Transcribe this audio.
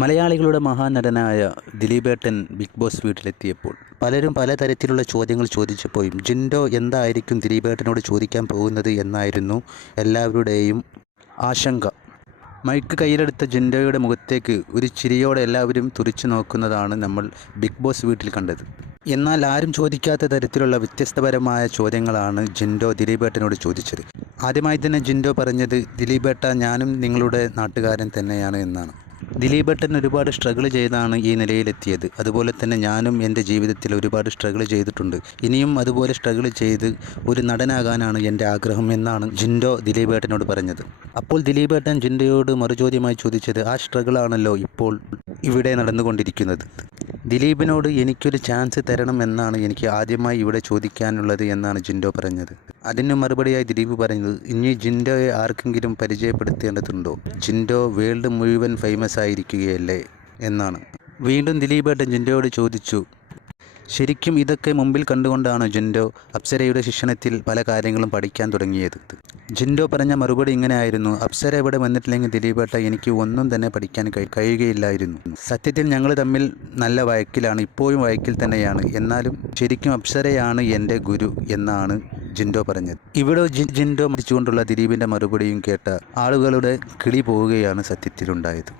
മലയാളികളുടെ മഹാനടനായ ദിലീപേട്ടൻ big boss വീട്ടിലെത്തിയപ്പോൾ പലരും പലതരത്തിലുള്ള ചോദ്യങ്ങൾ ചോദിച്ചപ്പോഴും ജിൻഡോ എന്തായിരിക്കും ദിലീപേട്ടനോട് ചോദിക്കാൻ പോകുന്നത് എന്നായിരുന്നു എല്ലാവരുടെയും ആശങ്ക. മൈക്ക് കയ്യിലെടുത്ത ജിൻഡോയുടെ മുഖത്തേക്ക് ഒരു ചിരിയോടെ എല്ലാവരും തുറിച്ചു നോക്കുന്നതാണ് നമ്മൾ ബിഗ് ബോസ് വീട്ടിൽ കണ്ടത്. എന്നാൽ ആരും ചോദിക്കാത്ത തരത്തിലുള്ള വ്യത്യസ്തപരമായ ചോദ്യങ്ങളാണ് ജിൻഡോ ദിലീപേട്ടനോട് ചോദിച്ചത്. ആദ്യമായി തന്നെ ജിൻഡോ പറഞ്ഞത്, ദിലീപേട്ട, ഞാനും നിങ്ങളുടെ നാട്ടുകാരൻ തന്നെയാണ് എന്നാണ്. ദിലീപേട്ടൻ ഒരുപാട് സ്ട്രഗിൾ ചെയ്താണ് ഈ നിലയിലെത്തിയത്. അതുപോലെ തന്നെ ഞാനും എൻ്റെ ജീവിതത്തിൽ ഒരുപാട് സ്ട്രഗിൾ ചെയ്തിട്ടുണ്ട്. ഇനിയും അതുപോലെ സ്ട്രഗിൾ ചെയ്ത് ഒരു നടനാകാനാണ് എൻ്റെ ആഗ്രഹം എന്നാണ് ജിൻഡോ ദിലീപേട്ടനോട് പറഞ്ഞത്. അപ്പോൾ ദിലീപേട്ടൻ ജിൻഡോയോട് മറുചോദ്യമായി ചോദിച്ചത്, ആ സ്ട്രഗിളാണല്ലോ ഇപ്പോൾ ഇവിടെ നടന്നുകൊണ്ടിരിക്കുന്നത്. ദിലീപിനോട് എനിക്കൊരു ചാൻസ് തരണം എന്നാണ് എനിക്ക് ആദ്യമായി ഇവിടെ ചോദിക്കാനുള്ളത് എന്നാണ് ജിൻഡോ പറഞ്ഞത്. അതിന് മറുപടിയായി ദിലീപ് പറഞ്ഞത്, ഇനി ജിൻഡോയെ ആർക്കെങ്കിലും പരിചയപ്പെടുത്തേണ്ടതുണ്ടോ? ജിൻഡോ വേൾഡ് മുഴുവൻ ഫേമസ് ആയിരിക്കുകയല്ലേ എന്നാണ്. വീണ്ടും ദിലീപേട്ടൻ ജിൻഡോയോട് ചോദിച്ചു, ശരിക്കും ഇതൊക്കെ മുമ്പിൽ കണ്ടുകൊണ്ടാണ് ജിൻഡോ അപ്സരയുടെ ശിക്ഷണത്തിൽ പല കാര്യങ്ങളും പഠിക്കാൻ തുടങ്ങിയത്? ജിൻഡോ പറഞ്ഞ മറുപടി ഇങ്ങനെയായിരുന്നു, അപ്സര ഇവിടെ വന്നിട്ടില്ലെങ്കിൽ ദിലീപേട്ട എനിക്ക് ഒന്നും തന്നെ പഠിക്കാൻ കഴിയുകയില്ലായിരുന്നു. സത്യത്തിൽ ഞങ്ങൾ തമ്മിൽ നല്ല വഴക്കിലാണ്, ഇപ്പോഴും വഴക്കിൽ തന്നെയാണ്. എന്നാലും ശരിക്കും അപ്സരയാണ് എൻ്റെ ഗുരു എന്നാണ് ജിൻഡോ പറഞ്ഞത്. ഇവിടെ ജിൻഡോ മരിച്ചുകൊണ്ടുള്ള ദിലീപിൻ്റെ മറുപടിയും കേട്ട ആളുകളുടെ കിളി പോവുകയാണ് സത്യത്തിലുണ്ടായത്.